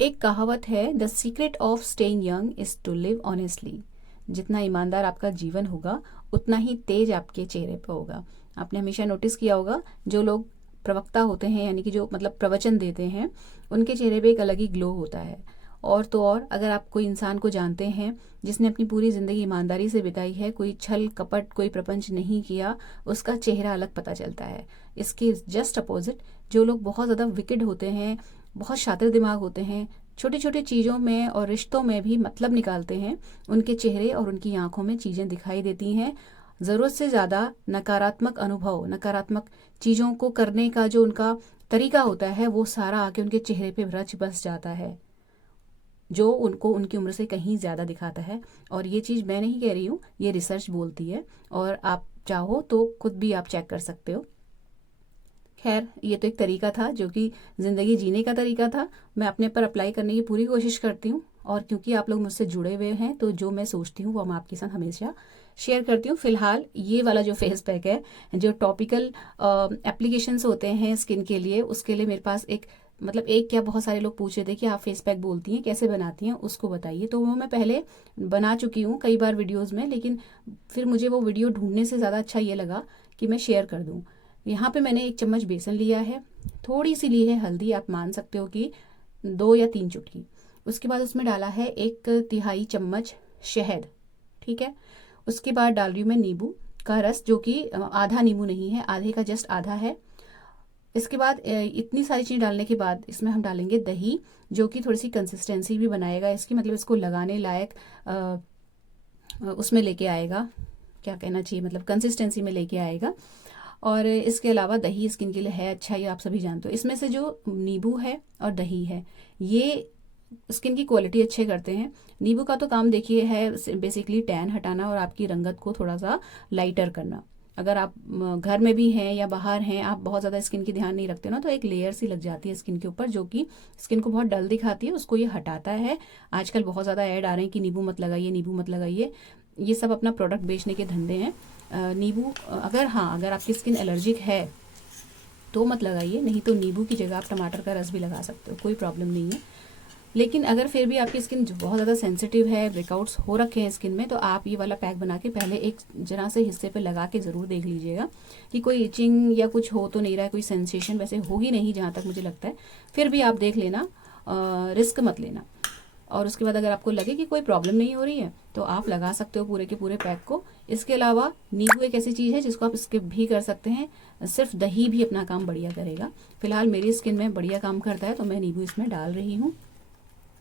एक कहावत है, the secret of staying young is to live honestly. जितना ईमानदार आपका जीवन होगा उतना ही तेज आपके चेहरे पर होगा। आपने हमेशा नोटिस किया होगा, जो लोग प्रवक्ता होते हैं यानी कि जो मतलब प्रवचन देते हैं, उनके चेहरे पे एक अलग ही ग्लो होता है। और तो और अगर आप कोई इंसान को जानते हैं जिसने अपनी पूरी ज़िंदगी ईमानदारी से बिताई है, कोई छल कपट कोई प्रपंच नहीं किया, उसका चेहरा अलग पता चलता है। इसके जस्ट अपोजिट जो लोग बहुत ज़्यादा विकेड होते हैं, बहुत शातिर दिमाग होते हैं, छोटी छोटी चीज़ों में और रिश्तों में भी मतलब निकालते हैं, उनके चेहरे और उनकी आंखों में चीज़ें दिखाई देती हैं। ज़रूरत से ज़्यादा नकारात्मक अनुभव, नकारात्मक चीज़ों को करने का जो उनका तरीका होता है, वो सारा आके उनके चेहरे पे रच बस जाता है, जो उनको उनकी उम्र से कहीं ज़्यादा दिखाता है। और ये चीज़ मैं नहीं कह रही हूँ, ये रिसर्च बोलती है, और आप चाहो तो खुद भी आप चेक कर सकते हो। खैर, ये तो एक तरीका था जो कि ज़िंदगी जीने का तरीका था। मैं अपने पर अप्लाई करने की पूरी कोशिश करती हूँ, और क्योंकि आप लोग मुझसे जुड़े हुए हैं तो जो मैं सोचती हूँ वो मैं आपके साथ हमेशा शेयर करती हूँ। फिलहाल ये वाला जो फेस पैक है, जो टॉपिकल एप्लीकेशंस होते हैं स्किन के लिए, उसके लिए मेरे पास एक मतलब एक क्या बहुत सारे लोग पूछ रहे थे कि आप फेस पैक बोलती हैं, कैसे बनाती हैं, उसको बताइए। तो वो मैं पहले बना चुकी हूँ कई बार वीडियोज़ में, लेकिन फिर मुझे वो वीडियो ढूंढने से ज़्यादा अच्छा ये लगा कि मैं शेयर कर दूँ। यहाँ पे मैंने 1 चम्मच बेसन लिया है, थोड़ी सी ली है हल्दी, आप मान सकते हो कि 2 या 3 चुटकी। उसके बाद उसमें डाला है 1/3 चम्मच शहद, ठीक है। उसके बाद डाल रही हूँ मैं नींबू का रस, जो कि आधा नींबू नहीं है, आधे का जस्ट आधा है। इसके बाद इतनी सारी चीज़ डालने के बाद इसमें हम डालेंगे दही, जो कि थोड़ी सी कंसिस्टेंसी भी बनाएगा इसकी, मतलब इसको लगाने लायक उसमें लेके आएगा, क्या कहना चाहिए, मतलब कंसिस्टेंसी में लेके आएगा। और इसके अलावा दही स्किन के लिए है अच्छा, ये आप सभी जानते हो। इसमें से जो नींबू है और दही है, ये स्किन की क्वालिटी अच्छे करते हैं। नींबू का तो काम देखिए है बेसिकली टैन हटाना और आपकी रंगत को थोड़ा सा लाइटर करना। अगर आप घर में भी हैं या बाहर हैं, आप बहुत ज़्यादा स्किन की ध्यान नहीं रखते ना, तो एक लेयर सी लग जाती है स्किन के ऊपर जो कि स्किन को बहुत डल दिखाती है, उसको ये हटाता है। आजकल बहुत ज़्यादा ऐड आ रहे हैं कि नींबू मत लगाइए, नींबू मत लगाइए, ये सब अपना प्रोडक्ट बेचने के धंधे हैं। नींबू अगर हाँ, अगर आपकी स्किन एलर्जिक है तो मत लगाइए, नहीं तो नींबू की जगह आप टमाटर का रस भी लगा सकते हो, कोई प्रॉब्लम नहीं है। लेकिन अगर फिर भी आपकी स्किन बहुत ज़्यादा सेंसिटिव है, ब्रेकआउट्स हो रखे हैं स्किन में, तो आप ये वाला पैक बना के पहले एक जरा से हिस्से पे लगा के ज़रूर देख लीजिएगा कि कोई इचिंग या कुछ हो तो नहीं रहा है, कोई सेंसेशन वैसे हो ही नहीं जहाँ तक मुझे लगता है। फिर भी आप देख लेना, रिस्क मत लेना। और उसके बाद अगर आपको लगे कि कोई प्रॉब्लम नहीं हो रही है तो आप लगा सकते हो पूरे के पूरे पैक को। इसके अलावा नींबू एक ऐसी चीज़ है जिसको आप स्किप भी कर सकते हैं, सिर्फ दही भी अपना काम बढ़िया करेगा। फिलहाल मेरी स्किन में बढ़िया काम करता है तो मैं नींबू इसमें डाल रही हूँ।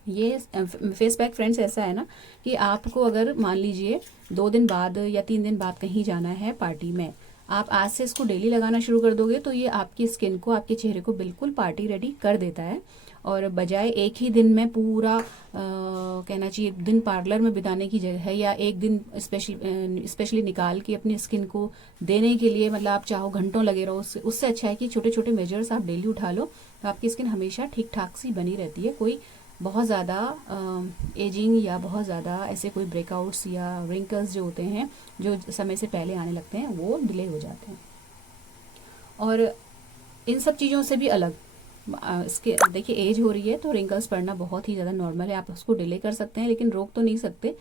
ये फेस पैक फ्रेंड्स ऐसा है ना कि आपको अगर मान लीजिए 2 दिन बाद या 3 दिन बाद कहीं जाना है पार्टी में, आप आज से इसको डेली लगाना शुरू कर दोगे तो ये आपकी स्किन को, आपके चेहरे को बिल्कुल पार्टी रेडी कर देता है। और बजाय एक ही दिन में पूरा कहना चाहिए दिन पार्लर में बिताने की जगह, या एक दिन स्पेशली निकाल के अपनी स्किन को देने के लिए, मतलब आप चाहो घंटों लगे रहो, उससे अच्छा है कि छोटे छोटे मेजर्स आप डेली उठा लो, तो आपकी स्किन हमेशा ठीक ठाक सी बनी रहती है। कोई बहुत ज़्यादा एजिंग या बहुत ज़्यादा ऐसे कोई ब्रेकआउट्स या रिंकल्स जो होते हैं, जो समय से पहले आने लगते हैं, वो डिले हो जाते हैं। और इन सब चीज़ों से भी अलग, इसके देखिए एज हो रही है तो रिंकल्स पड़ना बहुत ही ज़्यादा नॉर्मल है, आप उसको डिले कर सकते हैं लेकिन रोक तो नहीं सकते।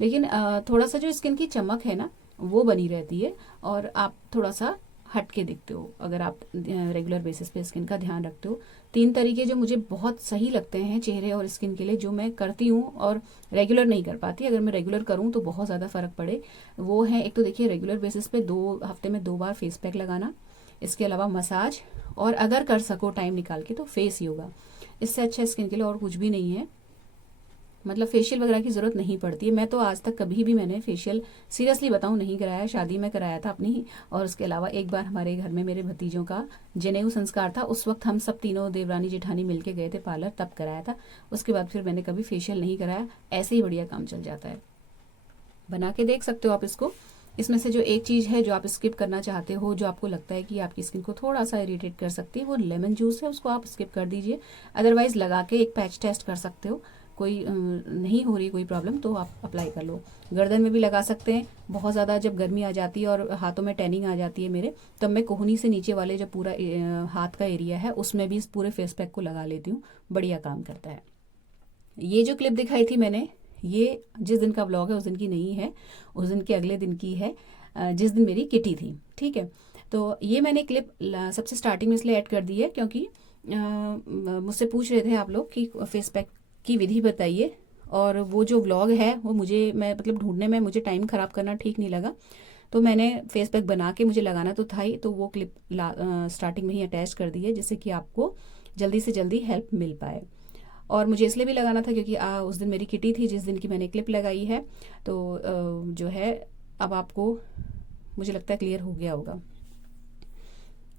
लेकिन थोड़ा सा जो स्किन की चमक है ना, वो बनी रहती है, और आप थोड़ा सा हट के दिखते हो अगर आप रेगुलर बेसिस पे स्किन का ध्यान रखते हो। 3 तरीके जो मुझे बहुत सही लगते हैं चेहरे और स्किन के लिए, जो मैं करती हूँ और रेगुलर नहीं कर पाती, अगर मैं रेगुलर करूँ तो बहुत ज़्यादा फ़र्क पड़े, वो है एक तो देखिए रेगुलर बेसिस पे 2 हफ्ते में 2 बार फेस पैक लगाना, इसके अलावा मसाज, और अगर कर सको टाइम निकाल के तो फेस योगा। इससे अच्छा स्किन के लिए और कुछ भी नहीं है, मतलब फेशियल वगैरह की ज़रूरत नहीं पड़ती है। मैं तो आज तक कभी भी मैंने फेशियल सीरियसली बताऊँ नहीं कराया, शादी में कराया था अपनी, और उसके अलावा एक बार हमारे घर में मेरे भतीजों का जनेऊ संस्कार था, उस वक्त हम सब तीनों देवरानी जेठानी मिलके गए थे पार्लर, तब कराया था। उसके बाद फिर मैंने कभी फेशियल नहीं कराया, ऐसे ही बढ़िया काम चल जाता है। बना के देख सकते हो आप इसको। इसमें से जो एक चीज़ है जो आप स्किप करना चाहते हो, जो आपको लगता है कि आपकी स्किन को थोड़ा सा इरिटेट कर सकती है, वो लेमन जूस है, उसको आप स्किप कर दीजिए। अदरवाइज लगा के एक पैच टेस्ट कर सकते हो, कोई नहीं हो रही कोई प्रॉब्लम तो आप अप्लाई कर लो। गर्दन में भी लगा सकते हैं, बहुत ज़्यादा जब गर्मी आ जाती है और हाथों में टैनिंग आ जाती है मेरे, तब मैं कोहनी से नीचे वाले जो पूरा हाथ का एरिया है उसमें भी इस पूरे फेस पैक को लगा लेती हूँ, बढ़िया काम करता है। ये जो क्लिप दिखाई थी मैंने, ये जिस दिन का व्लॉग है उस दिन की नहीं है, उस दिन के अगले दिन की है, जिस दिन मेरी किटी थी। ठीक है, तो ये मैंने क्लिप सबसे स्टार्टिंग में इसलिए ऐड कर दी है क्योंकि मुझसे पूछ रहे थे आप लोग कि फेस पैक की विधि बताइए, और वो जो व्लॉग है वो मैं मतलब ढूंढने में मुझे टाइम ख़राब करना ठीक नहीं लगा, तो मैंने फेस पैक बना के, मुझे लगाना तो था ही, तो वो क्लिप स्टार्टिंग में ही अटैच कर दी है जिससे कि आपको जल्दी से जल्दी हेल्प मिल पाए। और मुझे इसलिए भी लगाना था क्योंकि उस दिन मेरी किटी थी जिस दिन की मैंने क्लिप लगाई है। तो जो है अब आपको मुझे लगता है क्लियर हो गया होगा।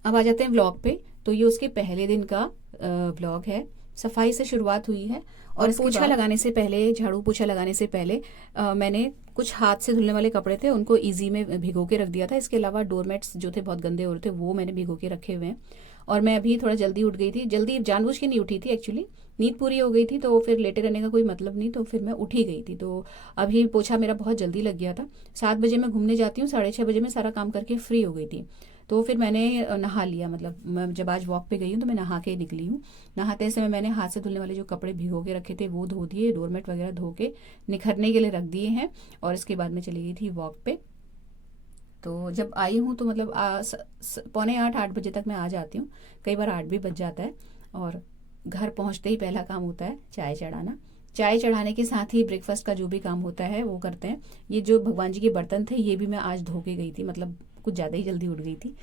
अब आ जाते हैं व्लॉग पे। तो ये उसके पहले दिन का व्लॉग है। सफाई से शुरुआत हुई है और पोछा लगाने से पहले, झाड़ू पोछा लगाने से पहले मैंने कुछ हाथ से धुलने वाले कपड़े थे उनको इजी में भिगो के रख दिया था। इसके अलावा डोरमेट्स जो थे बहुत गंदे हो रहे थे वो मैंने भिगो के रखे हुए हैं। और मैं अभी थोड़ा जल्दी उठ गई थी, जल्दी जानबूझ के नहीं उठी थी, एक्चुअली नींद पूरी हो गई थी तो फिर लेटे रहने का कोई मतलब नहीं, तो फिर मैं उठ ही गई थी। तो अभी पोछा मेरा बहुत जल्दी लग गया था। 7 बजे मैं घूमने जाती हूँ, 6:30 बजे मैं सारा काम करके फ्री हो गई थी। तो फिर मैंने नहा लिया, मतलब मैं जब आज वॉक पे गई हूँ तो मैं नहा के निकली हूँ। नहाते समय मैंने हाथ से धुलने वाले जो कपड़े भिगो के रखे थे वो धो दिए, डोरमेट वगैरह धो के निखरने के लिए रख दिए हैं, और इसके बाद मैं चली गई थी वॉक पे। तो जब आई हूँ तो मतलब 7:45-8 बजे तक मैं आ जाती हूँ, कई बार 8 भी बज जाता है। और घर पहुँचते ही पहला काम होता है चाय चढ़ाना। चाय चढ़ाने के साथ ही ब्रेकफास्ट का जो भी काम होता है वो करते हैं। ये जो भगवान जी के बर्तन थे ये भी मैं आज धो के गई थी, मतलब कुछ ज़्यादा ही जल्दी उठ गई थी।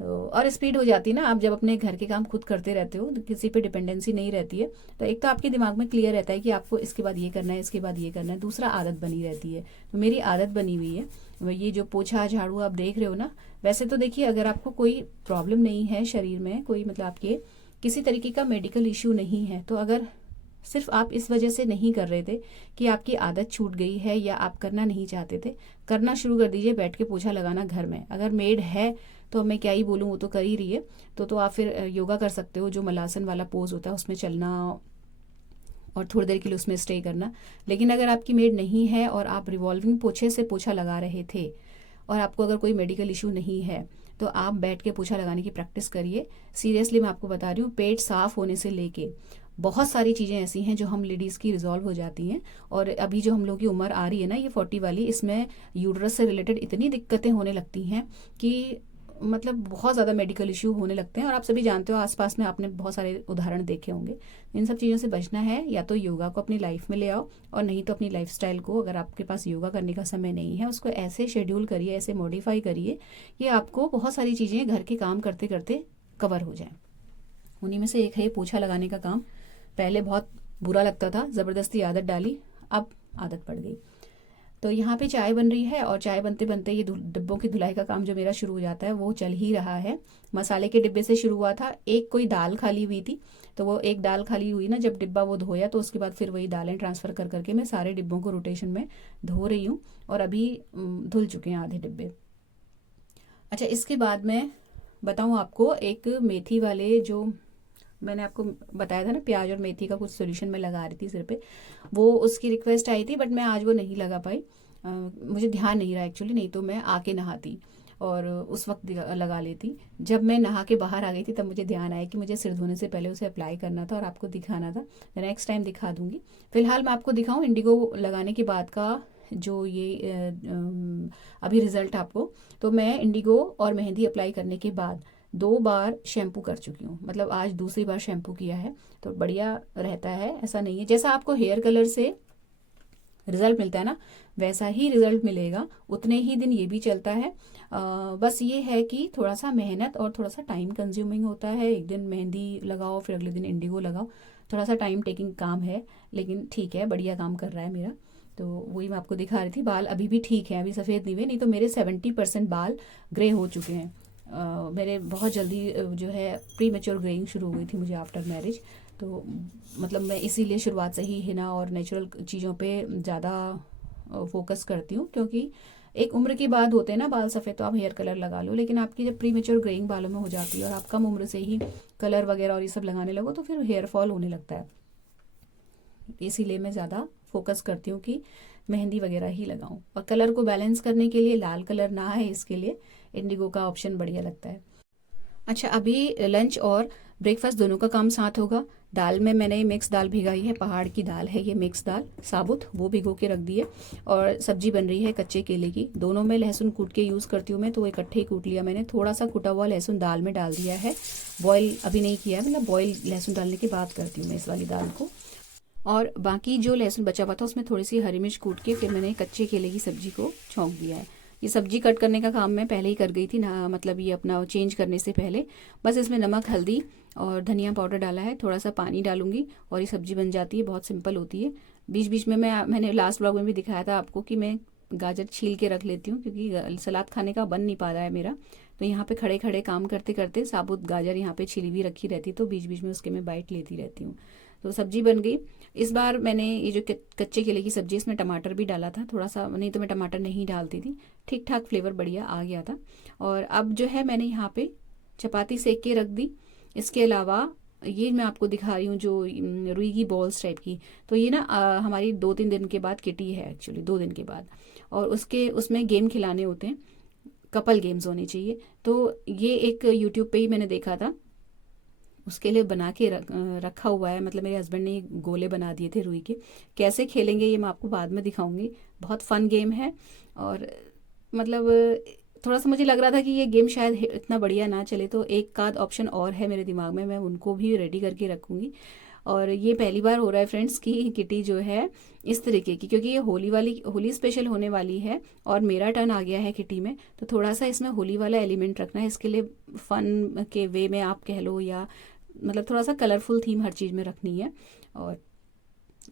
और स्पीड हो जाती है ना, आप जब अपने घर के काम खुद करते रहते हो, किसी पे डिपेंडेंसी नहीं रहती है, तो एक तो आपके दिमाग में क्लियर रहता है कि आपको इसके बाद ये करना है, इसके बाद ये करना है, दूसरा आदत बनी रहती है। तो मेरी आदत बनी हुई है। ये जो पोछा झाड़ू आप देख रहे हो ना, वैसे तो देखिए अगर आपको कोई प्रॉब्लम नहीं है शरीर में, कोई मतलब आपके किसी तरीके का मेडिकल इश्यू नहीं है, तो अगर सिर्फ आप इस वजह से नहीं कर रहे थे कि आपकी आदत छूट गई है या आप करना नहीं चाहते थे, करना शुरू कर दीजिए बैठ के पोछा लगाना घर में। अगर मेड है तो मैं क्या ही बोलूँ, वो तो कर ही रही है, तो आप फिर योगा कर सकते हो, जो मलासन वाला पोज होता है उसमें चलना और थोड़ी देर के लिए उसमें स्टे करना। लेकिन अगर आपकी मेड नहीं है और आप रिवॉल्विंग पोछे से पोछा लगा रहे थे और आपको अगर कोई मेडिकल इशू नहीं है, तो आप बैठ के पोछा लगाने की प्रैक्टिस करिए। सीरियसली मैं आपको बता रही हूँ, पेट साफ होने से लेके बहुत सारी चीज़ें ऐसी हैं जो हम लेडीज़ की रिजॉल्व हो जाती हैं। और अभी जो हम लोग की उम्र आ रही है ना, ये 40 वाली, इसमें यूट्रस से रिलेटेड इतनी दिक्कतें होने लगती हैं कि मतलब बहुत ज़्यादा मेडिकल इश्यू होने लगते हैं। और आप सभी जानते हो, आसपास में आपने बहुत सारे उदाहरण देखे होंगे। इन सब चीज़ों से बचना है, या तो योगा को अपनी लाइफ में ले आओ, और नहीं तो अपनी लाइफस्टाइल को, अगर आपके पास योगा करने का समय नहीं है, उसको ऐसे शेड्यूल करिए, ऐसे मॉडिफाई करिए कि आपको बहुत सारी चीज़ें घर के काम करते करते कवर हो जाए। उन्हीं में से एक है ये पोछा लगाने का काम। पहले बहुत बुरा लगता था, ज़बरदस्ती आदत डाली, अब आदत पड़ गई। तो यहाँ पे चाय बन रही है, और चाय बनते बनते ये डिब्बों की धुलाई का काम जो मेरा शुरू हो जाता है वो चल ही रहा है। मसाले के डिब्बे से शुरू हुआ था, एक कोई दाल खाली हुई थी, तो वो एक दाल खाली हुई ना, जब डिब्बा वो धोया तो उसके बाद फिर वही दालें ट्रांसफ़र कर करके मैं सारे डिब्बों को रोटेशन में धो रही हूँ, और अभी धुल चुके हैं आधे डिब्बे। अच्छा, इसके बाद मैं बताऊँ आपको, एक मेथी वाले जो मैंने आपको बताया था ना, प्याज और मेथी का कुछ सोल्यूशन मैं लगा रही थी सिर पे, वो उसकी रिक्वेस्ट आई थी, बट मैं आज वो नहीं लगा पाई। मुझे ध्यान नहीं रहा एक्चुअली, नहीं तो मैं आके नहाती और उस वक्त लगा लेती। जब मैं नहा के बाहर आ गई थी तब मुझे ध्यान आया कि मुझे सिर धोने से पहले उसे अप्लाई करना था और आपको दिखाना था। नेक्स्ट टाइम दिखा दूंगी। फिलहाल मैं आपको दिखाऊं इंडिगो लगाने के बाद का जो ये अभी रिजल्ट आपको। तो मैं इंडिगो और मेहंदी अप्लाई करने के बाद 2 बार शैम्पू कर चुकी हूँ, मतलब आज दूसरी बार शैम्पू किया है, तो बढ़िया रहता है। ऐसा नहीं है, जैसा आपको हेयर कलर से रिजल्ट मिलता है ना, वैसा ही रिजल्ट मिलेगा, उतने ही दिन ये भी चलता है। बस ये है कि थोड़ा सा मेहनत और थोड़ा सा टाइम कंज्यूमिंग होता है। एक दिन मेहंदी लगाओ, फिर अगले दिन इंडिगो लगाओ, थोड़ा सा टाइम टेकिंग काम है, लेकिन ठीक है, बढ़िया काम कर रहा है मेरा। तो वही मैं आपको दिखा रही थी। बाल अभी भी ठीक है, अभी सफ़ेद नहीं हुए, नहीं तो मेरे 70% बाल ग्रे हो चुके हैं। मेरे बहुत जल्दी जो है प्री मेच्योर ग्रेइंग शुरू हुई थी मुझे आफ्टर मैरिज। तो मतलब मैं इसीलिए शुरुआत से ही हिना और नेचुरल चीज़ों पे ज़्यादा फोकस करती हूँ, क्योंकि एक उम्र के बाद होते हैं ना बाल सफ़ेद, तो आप हेयर कलर लगा लो, लेकिन आपकी जब प्री मेच्योर ग्रेइंग बालों में हो जाती है और आप कम उम्र से ही कलर वगैरह और ये सब लगाने लगो, तो फिर हेयर फॉल होने लगता है। इसीलिए मैं ज़्यादा फोकस करती हूँ कि मेहंदी वगैरह ही लगाऊं। और कलर को बैलेंस करने के लिए, लाल कलर ना है इसके लिए, इंडिगो का ऑप्शन बढ़िया लगता है। अच्छा, अभी लंच और ब्रेकफास्ट दोनों का काम साथ होगा। दाल में मैंने मिक्स दाल भिगाई है, पहाड़ की दाल है ये मिक्स दाल साबुत, वो भिगो के रख दी है। और सब्जी बन रही है कच्चे केले की। दोनों में लहसुन कूट के यूज़ करती हूँ मैं, तो इकट्ठे ही कूट लिया मैंने। थोड़ा सा कुटा हुआ लहसुन दाल में डाल दिया है, बॉईल अभी नहीं किया है, मतलब बॉईल लहसुन डालने के बाद करती हूँ मैं इस वाली दाल को। और बाकी जो लहसुन बचा हुआ था उसमें थोड़ी सी हरी मिर्च कूट के फिर मैंने कच्चे केले की सब्जी को छौंक दिया है। ये सब्जी कट करने का काम मैं पहले ही कर गई थी ना, मतलब ये अपना चेंज करने से पहले। बस इसमें नमक, हल्दी और धनिया पाउडर डाला है, थोड़ा सा पानी डालूंगी और ये सब्जी बन जाती है। बहुत सिंपल होती है। बीच बीच में मैंने लास्ट व्लॉग में भी दिखाया था आपको कि मैं गाजर छील के रख लेती हूँ, क्योंकि सलाद खाने का बन नहीं पा रहा है मेरा। तो यहाँ पे खड़े खड़े काम करते करते साबुत गाजर यहाँ पे छिली हुई रखी रहती, तो बीच बीच में उसके मैं बाइट लेती रहती हूँ। तो सब्जी बन गई। इस बार मैंने ये जो कच्चे केले की सब्जी, इसमें टमाटर भी डाला था थोड़ा सा, नहीं तो मैं टमाटर नहीं डालती थी। ठीक ठाक फ्लेवर बढ़िया आ गया था। और अब जो है मैंने यहाँ पे चपाती सेक के रख दी। इसके अलावा ये मैं आपको दिखा रही हूँ जो रुई की बॉल्स टाइप की। तो ये ना हमारी 2-3 दिन के बाद किटी है, एक्चुअली 2 दिन के बाद। और उसमें गेम खिलाने होते हैं, कपल गेम्स होने चाहिए। तो ये एक यूट्यूब पे ही मैंने देखा था, उसके लिए बना के रखा हुआ है। मतलब मेरे हस्बैंड ने गोले बना दिए थे रुई के। कैसे खेलेंगे ये मैं आपको बाद में दिखाऊंगी। बहुत फन गेम है। और मतलब थोड़ा सा मुझे लग रहा था कि ये गेम शायद इतना बढ़िया ना चले, तो एक आध ऑप्शन और है मेरे दिमाग में, मैं उनको भी रेडी करके रखूंगी। और ये पहली बार हो रहा है फ्रेंड्स की किटी जो है इस तरीके की, क्योंकि ये होली स्पेशल होने वाली है और मेरा टर्न आ गया है किटी में। तो थोड़ा सा इसमें होली वाला एलिमेंट रखना है। इसके लिए फन के वे में आप कह लो, या मतलब थोड़ा सा कलरफुल थीम हर चीज़ में रखनी है। और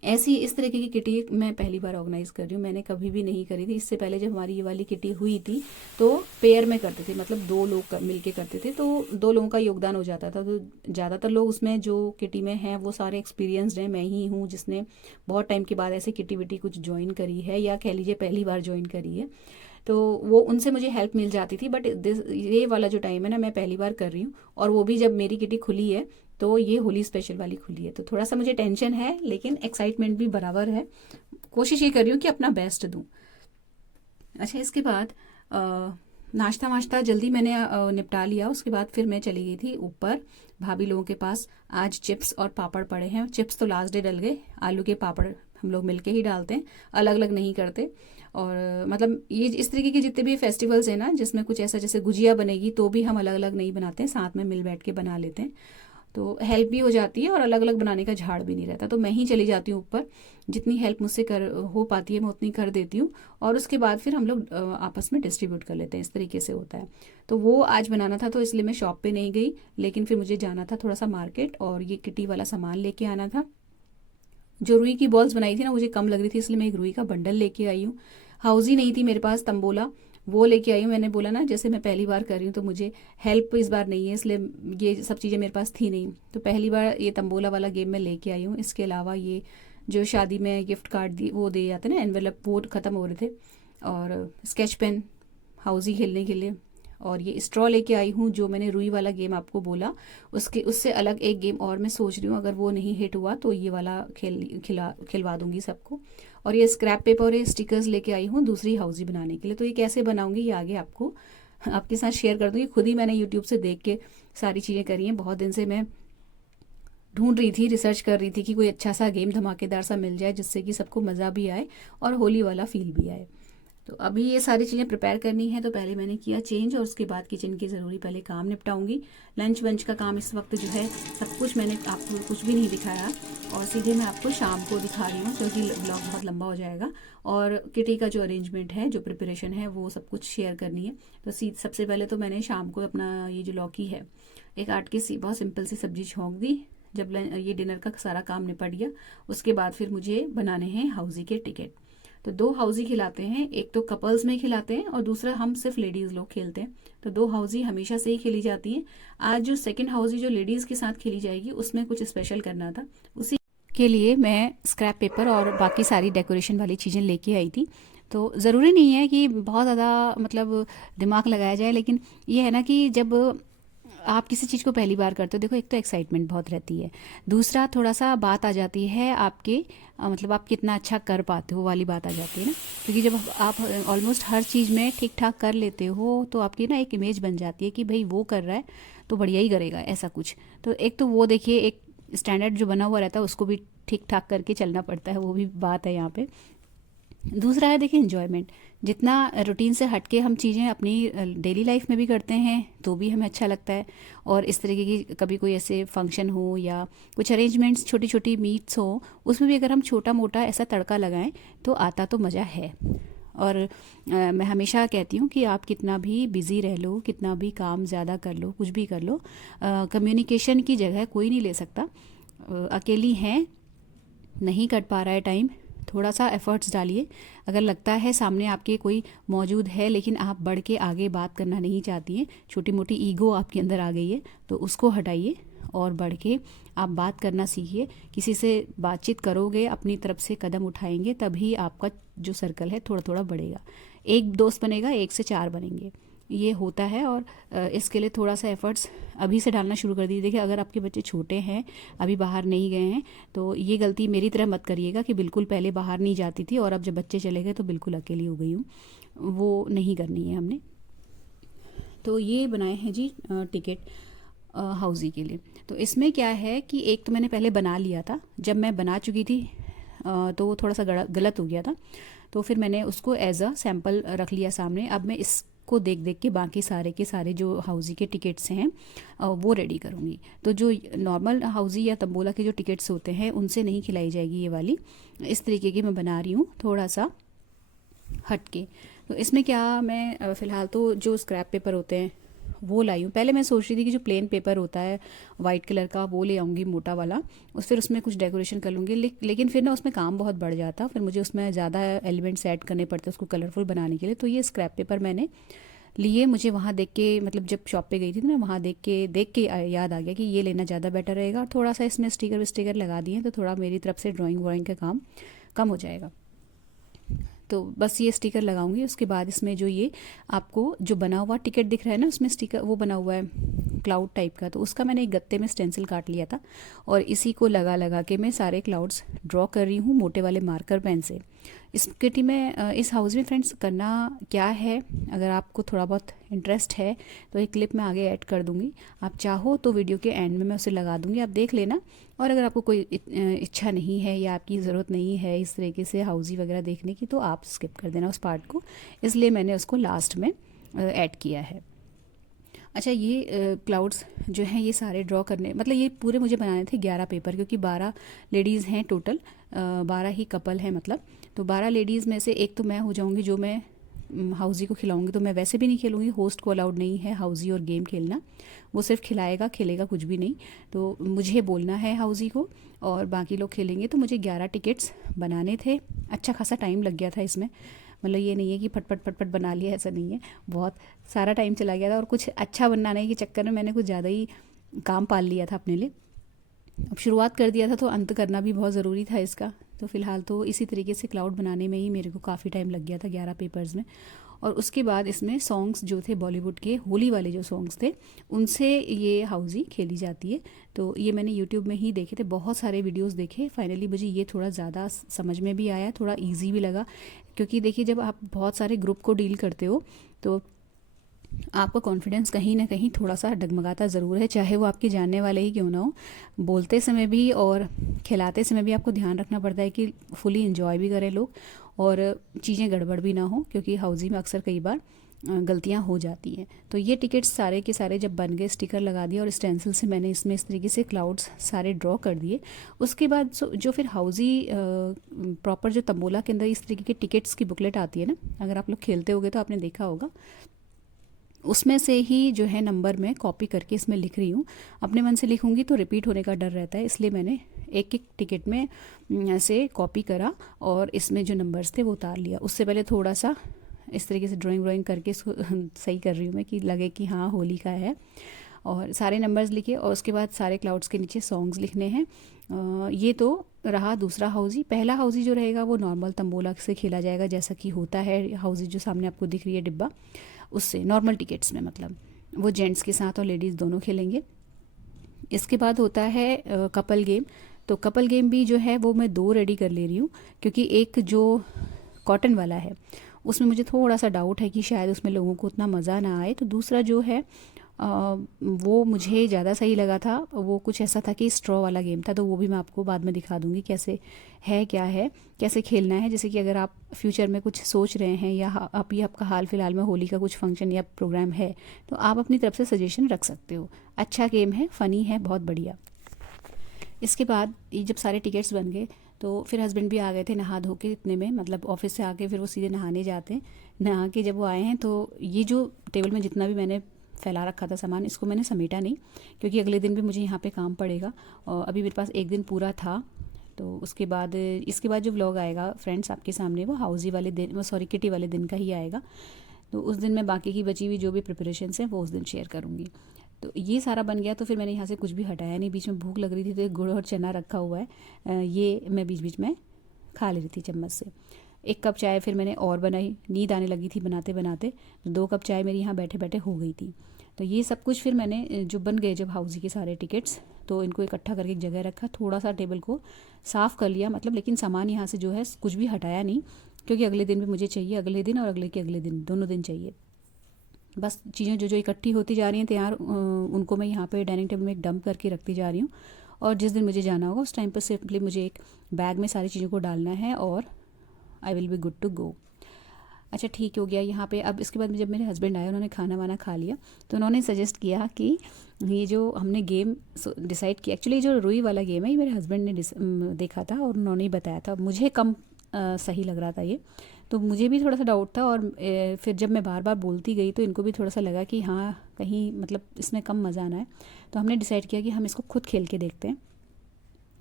ऐसी इस तरीके की किटी मैं पहली बार ऑर्गेनाइज कर रही हूँ, मैंने कभी भी नहीं करी थी। इससे पहले जब हमारी ये वाली किटी हुई थी तो पेयर में करते थे, मतलब 2 लोग मिलके करते थे, तो 2 लोगों का योगदान हो जाता था। तो ज़्यादातर लोग उसमें जो किटी में हैं वो सारे एक्सपीरियंसड हैं। मैं ही हूँ जिसने बहुत टाइम के बाद ऐसे किटी विटी कुछ ज्वाइन करी है, या कह लीजिए पहली बार ज्वाइन करी है। तो वो उनसे मुझे हेल्प मिल जाती थी। बट ये वाला जो टाइम है ना, मैं पहली बार कर रही हूँ, और वो भी जब मेरी किटी खुली है तो ये होली स्पेशल वाली खुली है। तो थोड़ा सा मुझे टेंशन है, लेकिन एक्साइटमेंट भी बराबर है। कोशिश ये कर रही हूँ कि अपना बेस्ट दूँ। अच्छा, इसके बाद नाश्ता वाश्ता जल्दी मैंने निपटा लिया। उसके बाद फिर मैं चली गई थी ऊपर भाभी लोगों के पास। आज चिप्स और पापड़ पड़े हैं। चिप्स तो लास्ट डे डल गए, आलू के पापड़ हम लोग मिलके ही डालते हैं, अलग अलग नहीं करते। और मतलब ये इस तरीके के जितने भी फेस्टिवल्स हैं ना, जिसमें कुछ ऐसा जैसे गुजिया बनेगी तो भी हम अलग अलग नहीं बनाते हैं, साथ में मिल बैठ के बना लेते हैं। तो हेल्प भी हो जाती है और अलग अलग बनाने का झाड़ भी नहीं रहता। तो मैं ही चली जाती हूँ ऊपर, जितनी हेल्प मुझसे कर हो पाती है मैं उतनी कर देती हूँ। और उसके बाद फिर हम लोग आपस में डिस्ट्रीब्यूट कर लेते हैं, इस तरीके से होता है। तो वो आज बनाना था, तो इसलिए मैं शॉप पे नहीं गई, लेकिन फिर मुझे जाना था थोड़ा सा मार्केट और ये किटी वाला सामान लेके आना था। जो रुई की बॉल्स बनाई थी ना, मुझे कम लग रही थी, इसलिए मैं एक रुई का बंडल लेके आई हूँ। हाउजी नहीं थी मेरे पास, तंबोला, वो लेके आई हूँ। मैंने बोला ना जैसे मैं पहली बार कर रही हूँ तो मुझे हेल्प इस बार नहीं है, इसलिए ये सब चीज़ें मेरे पास थी नहीं। तो पहली बार ये तंबोला वाला गेम मैं लेके आई हूँ। इसके अलावा ये जो शादी में गिफ्ट कार्ड दी वो दे जाते ना, एनवेलप, वो ख़त्म हो रहे थे। और स्केच पेन हाउजी खेलने के लिए। और ये स्ट्रॉ लेके आई हूँ, जो मैंने रुई वाला गेम आपको बोला उससे अलग एक गेम और मैं सोच रही हूँ, अगर वो नहीं हिट हुआ तो ये वाला खिलवा दूंगी सबको। और ये स्क्रैप पेपर और ये स्टिकर्स लेके आई हूँ दूसरी हाउजी बनाने के लिए। तो ये कैसे बनाऊंगी ये आगे आपके साथ शेयर कर दूंगी। खुद ही मैंने यूट्यूब से देख के सारी चीज़ें करी हैं। बहुत दिन से मैं ढूंढ रही थी, रिसर्च कर रही थी कि कोई अच्छा सा गेम धमाकेदार सा मिल जाए जिससे कि सबको मज़ा भी आए और होली वाला फील भी आए। तो अभी ये सारी चीज़ें प्रिपेयर करनी है, तो पहले मैंने किया चेंज और उसके बाद किचन के ज़रूरी पहले काम निपटाऊंगी। लंच वंच का काम इस वक्त जो है सब कुछ मैंने आपको कुछ भी नहीं दिखाया, और सीधे मैं आपको शाम को दिखा रही हूँ, क्योंकि ब्लॉग बहुत लंबा हो जाएगा। और किटी का जो अरेंजमेंट है, जो प्रिपरेशन है, वो सब कुछ शेयर करनी है। तो सबसे पहले तो मैंने शाम को अपना ये जो लौकी है, एक आट की बहुत सिंपल सी सब्जी छोंक दी। जब ये डिनर का सारा काम निपट गया, उसके बाद फिर मुझे बनाने हैं हाउजी के टिकट। तो 2 हाउजी खिलाते हैं, एक तो कपल्स में खिलाते हैं और दूसरा हम सिर्फ लेडीज लोग खेलते हैं। तो 2 हाउजी हमेशा से ही खेली जाती है। आज जो सेकंड हाउजी जो लेडीज के साथ खेली जाएगी, उसमें कुछ स्पेशल करना था, उसी के लिए मैं स्क्रैप पेपर और बाकी सारी डेकोरेशन वाली चीज़ें लेके आई थी। तो ज़रूरी नहीं है कि बहुत ज़्यादा मतलब दिमाग लगाया जाए, लेकिन ये है ना कि जब आप किसी चीज़ को पहली बार करते हो, देखो एक तो एक्साइटमेंट बहुत रहती है, दूसरा थोड़ा सा बात आ जाती है आपके मतलब आप कितना अच्छा कर पाते हो वाली बात आ जाती है ना। क्योंकि जब आप ऑलमोस्ट हर चीज़ में ठीक ठाक कर लेते हो तो आपकी ना एक इमेज बन जाती है कि भाई वो कर रहा है तो बढ़िया ही करेगा, ऐसा कुछ। तो एक तो वो देखिए, एक स्टैंडर्ड जो बना हुआ रहता है उसको भी ठीक ठाक करके चलना पड़ता है, वो भी बात है यहाँ पे। दूसरा है देखिए एन्जॉयमेंट। जितना रूटीन से हटके हम चीज़ें अपनी डेली लाइफ में भी करते हैं तो भी हमें अच्छा लगता है, और इस तरीके की कभी कोई ऐसे फंक्शन हो या कुछ अरेंजमेंट्स, छोटी छोटी मीट्स हो, उसमें भी अगर हम छोटा मोटा ऐसा तड़का लगाएं तो आता तो मज़ा है। और मैं हमेशा कहती हूँ कि आप कितना भी बिज़ी रह लो, कितना भी काम ज़्यादा कर लो, कुछ भी कर लो, कम्युनिकेशन की जगह कोई नहीं ले सकता। अकेली हैं, नहीं कट पा रहा है टाइम, थोड़ा सा एफर्ट्स डालिए। अगर लगता है सामने आपके कोई मौजूद है लेकिन आप बढ़ के आगे बात करना नहीं चाहती हैं, छोटी मोटी ईगो आपके अंदर आ गई है, तो उसको हटाइए और बढ़ के आप बात करना सीखिए। किसी से बातचीत करोगे, अपनी तरफ से कदम उठाएंगे, तभी आपका जो सर्कल है थोड़ा थोड़ा बढ़ेगा। एक दोस्त बनेगा, एक से 4 बनेंगे, ये होता है। और इसके लिए थोड़ा सा एफर्ट्स अभी से डालना शुरू कर दीजिए। देखिए अगर आपके बच्चे छोटे हैं, अभी बाहर नहीं गए हैं, तो ये गलती मेरी तरह मत करिएगा कि बिल्कुल पहले बाहर नहीं जाती थी और अब जब बच्चे चले गए तो बिल्कुल अकेली हो गई हूँ। वो नहीं करनी है हमने। तो ये बनाए हैं जी टिकट हाउजी के लिए। तो इसमें क्या है कि एक तो मैंने पहले बना लिया था, जब मैं बना चुकी थी तो वो थोड़ा सा गलत हो गया था, तो फिर मैंने उसको एज अ सैम्पल रख लिया सामने। अब मैं इसको देख देख के बाकी सारे के सारे जो हाउजी के टिकट्स हैं वो रेडी करूँगी। तो जो नॉर्मल हाउजी या तंबोला के जो टिकट्स होते हैं उनसे नहीं खिलाई जाएगी ये वाली, इस तरीके की मैं बना रही हूँ थोड़ा सा हट के। तो इसमें क्या, मैं फ़िलहाल तो जो स्क्रैप पेपर होते हैं वो लाई हूँ। पहले मैं सोच रही थी कि जो प्लेन पेपर होता है वाइट कलर का वो ले आऊँगी मोटा वाला, फिर उसमें कुछ डेकोरेशन कर लूँगी। लेकिन फिर ना उसमें काम बहुत बढ़ जाता, फिर मुझे उसमें ज़्यादा एलिमेंट्स ऐड करने पड़ते उसको कलरफुल बनाने के लिए। तो ये स्क्रैप पेपर मैंने लिए, मुझे वहाँ देख के, मतलब जब शॉप पे गई थी ना, वहाँ देख के याद आ गया कि ये लेना ज़्यादा बेटर रहेगा। और थोड़ा सा इसमें स्टिकर लगा दिए तो थोड़ा मेरी तरफ से ड्राइंग व्राइंग का काम कम हो जाएगा। तो बस ये स्टिकर लगाऊंगी। उसके बाद इसमें जो ये आपको जो बना हुआ टिकट दिख रहा है ना, उसमें स्टिकर वो बना हुआ है क्लाउड टाइप का, तो उसका मैंने एक गत्ते में स्टेंसिल काट लिया था और इसी को लगा लगा के मैं सारे क्लाउड्स ड्रॉ कर रही हूँ मोटे वाले मार्कर पेन से। इस किटी में, इस हाउस में फ्रेंड्स करना क्या है, अगर आपको थोड़ा बहुत इंटरेस्ट है तो एक क्लिप मैं आगे ऐड कर दूंगी। आप चाहो तो वीडियो के एंड में मैं उसे लगा दूंगी, आप देख लेना। और अगर आपको कोई इच्छा नहीं है या आपकी ज़रूरत नहीं है इस तरीके से हाउजी वगैरह देखने की, तो आप स्किप कर देना उस पार्ट को, इसलिए मैंने उसको लास्ट में ऐड किया है। अच्छा, ये क्लाउड्स जो हैं ये सारे ड्रॉ करने, मतलब ये पूरे मुझे बनाने थे 11 पेपर, क्योंकि 12 लेडीज़ हैं टोटल, 12 ही कपल हैं मतलब। तो 12 लेडीज़ में से एक तो मैं हो जाऊंगी जो मैं हाउजी को खिलाऊंगी। तो मैं वैसे भी नहीं खेलूंगी, होस्ट को अलाउड नहीं है हाउजी और गेम खेलना, वो सिर्फ खिलाएगा, खेलेगा कुछ भी नहीं। तो मुझे बोलना है हाउजी को और बाकी लोग खेलेंगे। तो मुझे 11 टिकट्स बनाने थे, अच्छा खासा टाइम लग गया था इसमें। मतलब ये नहीं है कि फटफट बना लिया, ऐसा नहीं है, बहुत सारा टाइम चला गया था। और कुछ अच्छा बनाने के चक्कर में मैंने कुछ ज़्यादा ही काम पाल लिया था अपने लिए। अब शुरुआत कर दिया था तो अंत करना भी बहुत ज़रूरी था इसका। तो फ़िलहाल तो इसी तरीके से क्लाउड बनाने में ही मेरे को काफ़ी टाइम लग गया था 11 पेपर्स में। और उसके बाद इसमें सॉन्ग्स जो थे बॉलीवुड के, होली वाले जो सॉन्ग्स थे, उनसे ये हाउजी खेली जाती है। तो ये मैंने यूट्यूब में ही देखे थे, बहुत सारे वीडियोस देखे। फाइनली मुझे ये थोड़ा ज़्यादा समझ में भी आया, थोड़ा इजी भी लगा। क्योंकि देखिए जब आप बहुत सारे ग्रुप को डील करते हो तो आपका कॉन्फिडेंस कहीं ना कहीं थोड़ा सा डगमगाता ज़रूर है, चाहे वो आपके जानने वाले ही क्यों ना हो। बोलते समय भी और खिलाते समय भी आपको ध्यान रखना पड़ता है कि फुली इंजॉय भी करें लोग और चीज़ें गड़बड़ भी ना हो, क्योंकि हाउजी में अक्सर कई बार गलतियां हो जाती हैं। तो ये टिकट्स सारे के सारे जब बन गए, स्टिकर लगा दिया और स्टेंसिल से मैंने इसमें इस तरीके से क्लाउड्स सारे ड्रॉ कर दिए। उसके बाद जो फिर हाउजी प्रॉपर जो तंबोला के अंदर इस तरीके के टिकट्स की बुकलेट आती है ना, अगर आप लोग खेलते होगे तो आपने देखा होगा, उसमें से ही जो है नंबर मैं कॉपी करके इसमें लिख रही हूँ। अपने मन से लिखूँगी तो रिपीट होने का डर रहता है, इसलिए मैंने एक एक टिकट में ऐसे कॉपी करा और इसमें जो नंबर्स थे वो उतार लिया। उससे पहले थोड़ा सा इस तरीके से ड्राइंग करके इसको सही कर रही हूँ मैं कि लगे कि हाँ होली का है। और सारे नंबर्स लिखे और उसके बाद सारे क्लाउड्स के नीचे सॉन्ग्स लिखने हैं। ये तो रहा दूसरा हाउजी। पहला हाउजी जो रहेगा वो नॉर्मल तंबोला से खेला जाएगा, जैसा कि होता है हाउजी जो सामने आपको दिख रही है डिब्बा, उससे नॉर्मल टिकट्स में, मतलब वो जेंट्स के साथ और लेडीज़ दोनों खेलेंगे। इसके बाद होता है कपल गेम। तो कपल गेम भी जो है वो मैं 2 रेडी कर ले रही हूँ, क्योंकि एक जो कॉटन वाला है उसमें मुझे थोड़ा सा डाउट है कि शायद उसमें लोगों को उतना मज़ा ना आए। तो दूसरा जो है वो मुझे ज़्यादा सही लगा था। वो कुछ ऐसा था कि स्ट्रॉ वाला गेम था, तो वो भी मैं आपको बाद में दिखा दूँगी कैसे है, क्या है, कैसे खेलना है। जैसे कि अगर आप फ्यूचर में कुछ सोच रहे हैं या अभी आपका हाल फिलहाल में होली का कुछ फंक्शन या प्रोग्राम है, तो आप अपनी तरफ से सजेशन रख सकते हो। अच्छा गेम है, फ़नी है, बहुत बढ़िया। इसके बाद ये जब सारे टिकट्स बन गए तो फिर हस्बैंड भी आ गए थे नहा धो के इतने में, मतलब ऑफिस से आके फिर वो सीधे नहाने जाते हैं। नहा के जब वो आए हैं तो ये जो टेबल में जितना भी मैंने फैला रखा था सामान, इसको मैंने समेटा नहीं, क्योंकि अगले दिन भी मुझे यहाँ पे काम पड़ेगा और अभी मेरे पास एक दिन पूरा था। तो उसके बाद इसके बाद जो व्लॉग आएगा फ्रेंड्स आपके सामने, वो हाउसी वाले दिन, वो सॉरी किटी वाले दिन का ही आएगा। तो उस दिन मैं बाकी की बची हुई जो भी प्रिपरेशंस हैं वो उस दिन शेयर करूँगी। तो ये सारा बन गया तो फिर मैंने यहाँ से कुछ भी हटाया नहीं। बीच में भूख लग रही थी तो एक गुड़ और चना रखा हुआ है, ये मैं बीच बीच में खा ले रही थी चम्मच से। 1 कप चाय फिर मैंने और बनाई, नींद आने लगी थी बनाते बनाते, तो 2 कप चाय मेरी यहाँ बैठे बैठे हो गई थी। तो ये सब कुछ फिर मैंने जो बन गए जब हाउसी के सारे टिकट्स, तो इनको इकट्ठा करके एक जगह रखा, थोड़ा सा टेबल को साफ़ कर लिया मतलब, लेकिन सामान यहाँ से जो है कुछ भी हटाया नहीं, क्योंकि अगले दिन भी मुझे चाहिए, अगले दिन और अगले के अगले दिन, दोनों दिन चाहिए। बस चीज़ें जो जो इकट्ठी होती जा रही हैं तैयार, उनको मैं यहाँ पे डाइनिंग टेबल में एक डंप करके रखती जा रही हूँ। और जिस दिन मुझे जाना होगा उस टाइम पर सिंपली मुझे एक बैग में सारी चीज़ों को डालना है और I will be good to go. अच्छा ठीक हो गया यहाँ पे। अब इसके बाद जब मेरे हस्बैंड आए, उन्होंने खाना वाना खा लिया, तो उन्होंने सजेस्ट किया कि ये जो हमने गेम डिसाइड किया, एक्चुअली जो रुई वाला गेम है ये मेरे हस्बैंड ने देखा था और उन्होंने ही बताया था। मुझे कम सही लग रहा था ये, तो मुझे भी थोड़ा सा डाउट था। और फिर जब मैं बार बार बोलती गई तो इनको भी थोड़ा सा लगा कि हाँ कहीं मतलब इसमें कम मज़ा आना है। तो हमने डिसाइड किया कि हम इसको खुद खेल के देखते हैं।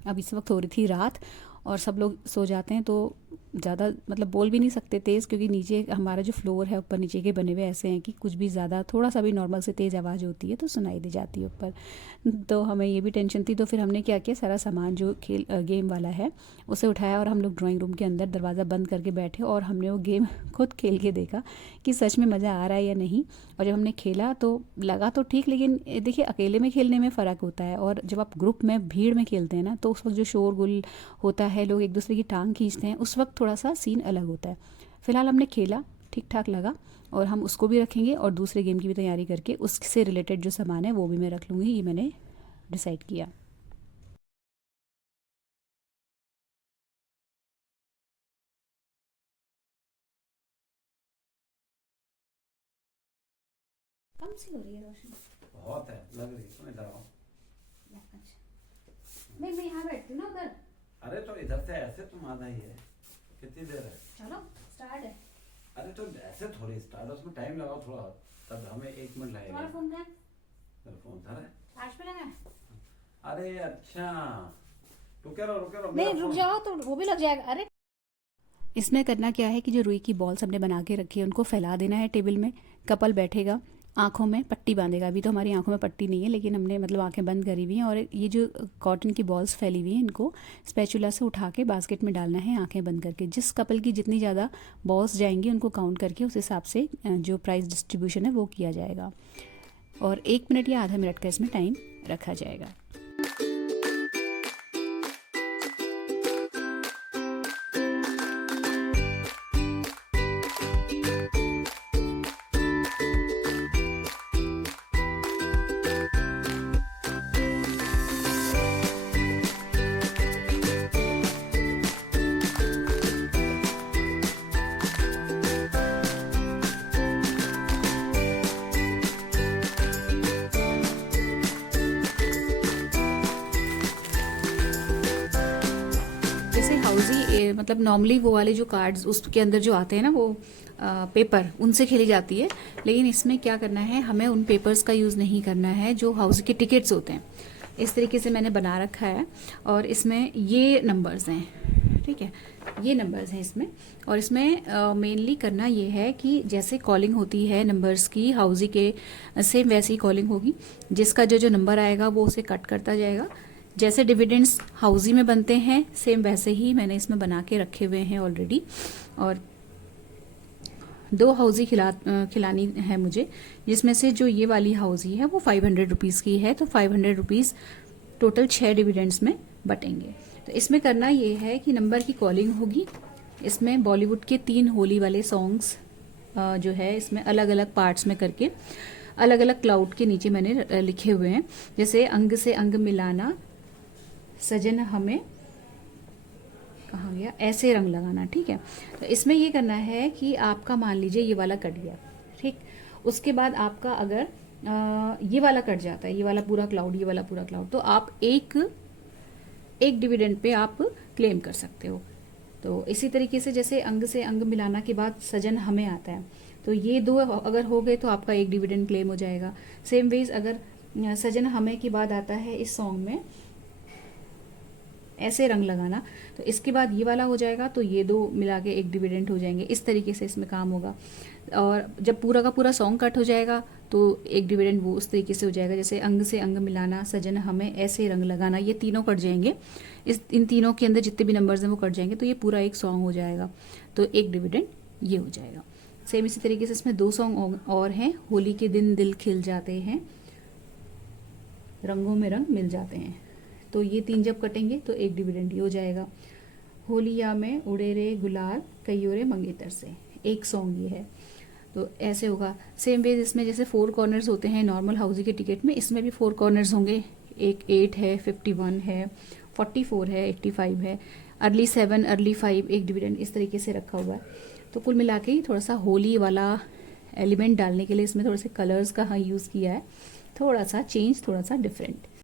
अब इस वक्त हो रही थी रात और सब लोग सो जाते हैं, तो ज़्यादा मतलब बोल भी नहीं सकते तेज़, क्योंकि नीचे हमारा जो फ्लोर है ऊपर नीचे के बने हुए ऐसे हैं कि कुछ भी ज़्यादा थोड़ा सा भी नॉर्मल से तेज़ आवाज़ होती है तो सुनाई दे जाती है ऊपर। तो हमें ये भी टेंशन थी। तो फिर हमने क्या किया, सारा सामान जो गेम वाला है उसे उठाया और हम लोग ड्राइंग रूम के अंदर दरवाज़ा बंद करके बैठे और हमने वो गेम खुद खेल के देखा कि सच में मज़ा आ रहा है या नहीं। और जब हमने खेला तो लगा तो ठीक, लेकिन देखिए अकेले में खेलने में फ़र्क होता है और जब आप ग्रुप में भीड़ में खेलते हैं ना, तो उस वक्त जो शोरगुल होता है, लोग एक दूसरे की टांग खींचते हैं, उस वक्त थोड़ा सा सीन अलग होता है। फिलहाल हमने खेला, ठीक ठाक लगा और हम उसको भी रखेंगे और दूसरे गेम की भी तैयारी करके उससे रिलेटेड जो सामान है वो भी मैं रख लूँगी, ये मैंने डिसाइड किया। कम सी हो रही है रोशनी? बहुत है, लग रही है। तुम इधर आओ। अच्छा मैं यहाँ बैठती हूँ ना उधर। अरे तो इधर से ऐसे तुम आना ही है। कितनी देर है? चलो स्टार्ट है। अरे तो ऐसे थोड़ी स्टार्ट, उसमें टाइम लगाओ थोड़ा, तब हमें 1 मिनट लगेगा। तुम्हारा फोन है? मेरा फोन था रे। चार्ज पे लगा है? अरे अच्छा, रुके रहो रुके रहो। नहीं रुक जाओ तो वो भी लग जाएगा। अरे इसमें करना क्या है कि जो रुई की बॉल्स हमने बना के रखी है उनको फैला देना है टेबल में। कपल बैठेगा, आँखों में पट्टी बांधेगा। अभी तो हमारी आँखों में पट्टी नहीं है, लेकिन हमने मतलब आँखें बंद करी हुई हैं और ये जो कॉटन की बॉल्स फैली हुई हैं इनको स्पैचुला से उठा के बास्केट में डालना है आँखें बंद करके। जिस कपल की जितनी ज़्यादा बॉल्स जाएंगी उनको काउंट करके उस हिसाब से जो प्राइस डिस्ट्रीब्यूशन है वो किया जाएगा और 1 मिनट या आधा मिनट का इसमें टाइम रखा जाएगा। जैसे हाउजी मतलब नॉर्मली वो वाले जो कार्ड्स उसके अंदर जो आते हैं ना वो पेपर, उनसे खेली जाती है, लेकिन इसमें क्या करना है, हमें उन पेपर्स का यूज़ नहीं करना है जो हाउजी के टिकट्स होते हैं। इस तरीके से मैंने बना रखा है और इसमें ये नंबर्स हैं, ठीक है, ये नंबर्स हैं इसमें। और इसमें मेनली करना ये है कि जैसे कॉलिंग होती है नंबर्स की हाउजी के, सेम वैसी ही कॉलिंग होगी। जिसका जो जो नंबर आएगा वो उसे कट करता जाएगा। जैसे डिविडेंड्स हाउजी में बनते हैं सेम वैसे ही मैंने इसमें बना के रखे हुए हैं ऑलरेडी। और 2 हाउजी खिलानी है मुझे, जिसमें से जो ये वाली हाउजी है वो 500 रुपीज़ की है, तो 500 रुपीज़ टोटल 6 डिविडेंड्स में बटेंगे। तो इसमें करना ये है कि नंबर की कॉलिंग होगी। इसमें बॉलीवुड के 3 होली वाले सॉन्ग्स जो है इसमें अलग अलग पार्ट्स में करके अलग अलग क्लाउड के नीचे मैंने लिखे हुए हैं, जैसे अंग से अंग मिलाना, सजन हमें, कहाँ गया, ऐसे रंग लगाना। ठीक है, तो इसमें ये करना है कि आपका मान लीजिए ये वाला कट गया, ठीक, उसके बाद आपका अगर ये वाला कट जाता है, ये वाला पूरा क्लाउड, ये वाला पूरा क्लाउड, तो आप एक डिविडेंड पे आप क्लेम कर सकते हो। तो इसी तरीके से जैसे अंग से अंग मिलाना के बाद सजन हमें आता है, तो ये दो अगर हो गए तो आपका एक डिविडेंड क्लेम हो जाएगा। सेम वेज अगर सजन हमें के बाद आता है इस सॉन्ग में ऐसे रंग लगाना, तो इसके बाद ये वाला हो जाएगा, तो ये दो मिला के एक डिविडेंड हो जाएंगे। इस तरीके से इसमें काम होगा। और जब पूरा का पूरा सॉन्ग कट हो जाएगा तो एक डिविडेंड वो उस तरीके से हो जाएगा, जैसे अंग से अंग मिलाना, सजन हमें ऐसे रंग लगाना, ये तीनों कट जाएंगे। इन तीनों के अंदर जितने भी नंबर्स हैं वो कट जाएंगे, तो ये पूरा एक सॉन्ग हो जाएगा, तो एक डिविडेंड ये हो जाएगा। सेम इसी तरीके से इसमें दो सॉन्ग और हैं, होली के दिन दिल खिल जाते हैं, रंगों में रंग मिल जाते हैं, तो ये तीन जब कटेंगे तो एक डिविडेंड ये हो जाएगा। होलिया में उड़े रे गुलाल कईयोरे मंगेतर से, एक सॉन्ग ये है, तो ऐसे होगा। सेम वेज इसमें जैसे 4 कॉर्नर्स होते हैं नॉर्मल हाउसी के टिकट में, इसमें भी 4 कॉर्नर्स होंगे, एक 8 है, 51 है, 44 है, 85 है, अर्ली 7, अर्ली 5, एक डिविडेंड इस तरीके से रखा हुआ है। तो कुल मिला के थोड़ा सा होली वाला एलिमेंट डालने के लिए इसमें थोड़े से कलर्स का यूज़ किया है, थोड़ा सा चेंज, थोड़ा सा डिफरेंट।